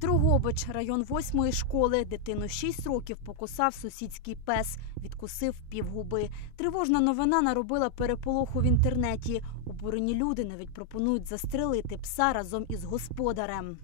Дрогобич, район восьмої школи. Дитину шість років покусав сусідський пес. Відкусив півгуби. Тривожна новина наробила переполоху в інтернеті. Обурені люди навіть пропонують застрелити пса разом із господарем.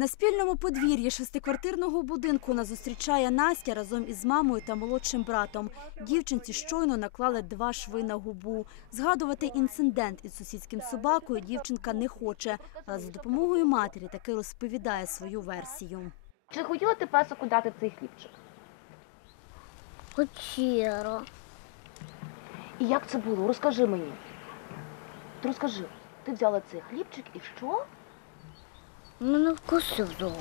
На спільному подвір'ї шестиквартирного будинку нас зустрічає Настя разом із мамою та молодшим братом. Дівчинці щойно наклали два шви на губу. Згадувати інцидент із сусідським собакою дівчинка не хоче, але за допомогою матері таки розповідає свою версію. Чи хотіла ти песику дати цей хлібчик? Хотіла. І як це було? Розкажи мені. Ти розкажи. Ти взяла цей хлібчик і що? Мене вкусив зуб.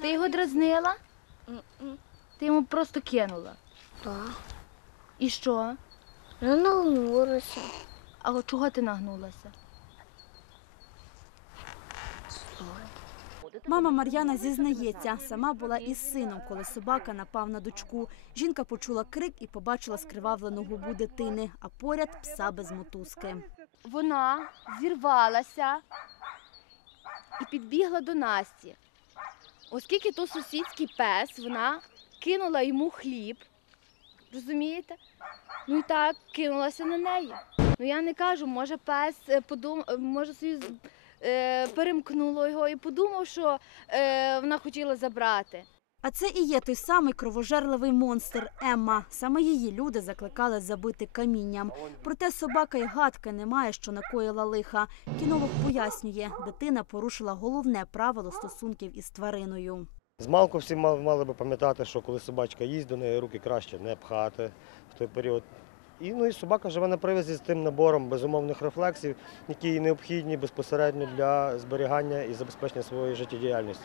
Ти його дразнила? Ти йому просто кинула. Так. І що? Я нагнулася. А от чого ти нагнулася? Мама Мар'яна зізнається, сама була із сином, коли собака напав на дочку. Жінка почула крик і побачила скривавлену губу дитини, а поряд пса без мотузки. Вона зірвалася і підбігла до Насті. Оскільки то сусідський пес, вона кинула йому хліб. Розумієте? Ну і так кинулася на неї. Ну я не кажу, може пес е, подум... е, може собі е, перемкнуло його і подумав, що е, вона хотіла забрати. А це і є той самий кровожерливий монстр Емма. Саме її люди закликали забити камінням. Проте собака й гадки не має, що накоїла лиха. Кінолог пояснює, дитина порушила головне правило стосунків із твариною. Змалку всі мали, мали би пам'ятати, що коли собачка їсть, до неї руки краще не пхати в той період. І, ну, і собака живе на привязі з тим набором безумовних рефлексів, які їй необхідні безпосередньо для зберігання і забезпечення своєї життєдіяльності.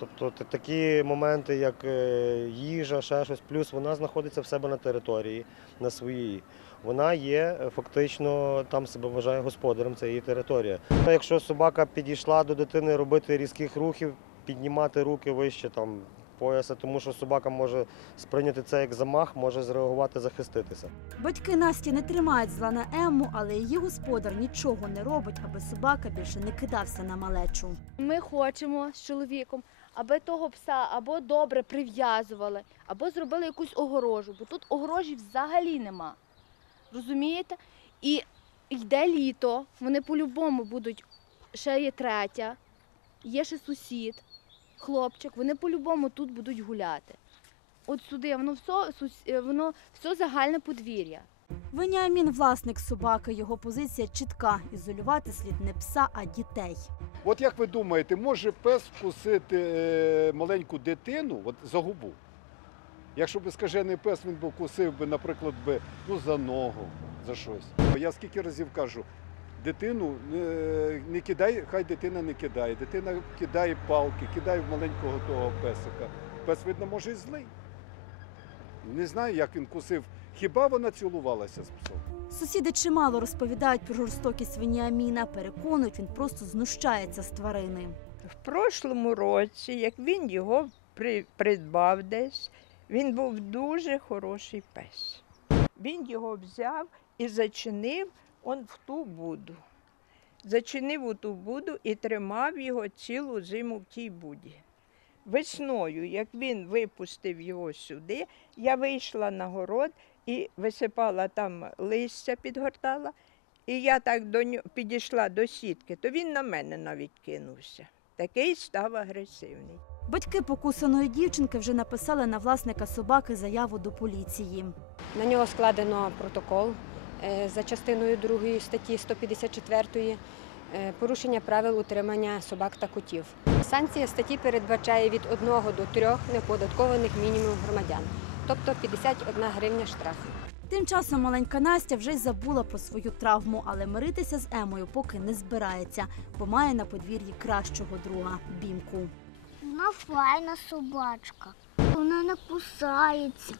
Тобто такі моменти, як е, їжа, ще щось, плюс вона знаходиться в себе на території, на своїй. Вона є е, фактично там себе вважає господарем, це її територія. Якщо собака підійшла до дитини робити різких рухів, піднімати руки вище там пояса, тому що собака може сприйняти це як замах, може зреагувати, захиститися. Батьки Насті не тримають зла на Емму, але її господар нічого не робить, аби собака більше не кидався на малечу. Ми хочемо з чоловіком, аби того пса або добре прив'язували, або зробили якусь огорожу, бо тут огорожі взагалі нема. Розумієте? І йде літо, вони по-любому будуть, ще є третя, є ще сусід, хлопчик, вони по-любому тут будуть гуляти. От сюди, воно все, воно все загальне подвір'я. Веніамін – власник собаки. Його позиція чітка – ізолювати слід не пса, а дітей. От як ви думаєте, може пес вкусити е, маленьку дитину от, за губу? Якщо б скажений пес, він би вкусив би, наприклад, би, ну, за ногу, за щось. Я скільки разів кажу, дитину е, не кидай, хай дитина не кидає. Дитина кидає палки, кидає в маленького того песика. Пес, видно, може, і злий. Не знаю, як він кусив. Хіба вона цілувалася з псом? Сусіди чимало розповідають про жорстокість Веніаміна. Переконують, він просто знущається з тварини. В прошлому році, як він його при- придбав десь, він був дуже хороший пес. Він його взяв і зачинив он в ту буду. Зачинив у ту буду і тримав його цілу зиму в тій буді. Весною, як він випустив його сюди, я вийшла на город і висипала там листя, підгортала. І я так до нього підійшла до сітки, то він на мене навіть кинувся. Такий став агресивний. Батьки покусаної дівчинки вже написали на власника собаки заяву до поліції. На нього складено протокол е, за частиною 2 статті 154 е, порушення правил утримання собак та котів. Санкція статті передбачає від 1 до 3 неоподаткованих мінімумів громадян, тобто 51 гривня штрафу. Тим часом маленька Настя вже й забула про свою травму, але миритися з Емою поки не збирається, бо має на подвір'ї кращого друга – бімку. Вона файна собачка. Вона не кусається.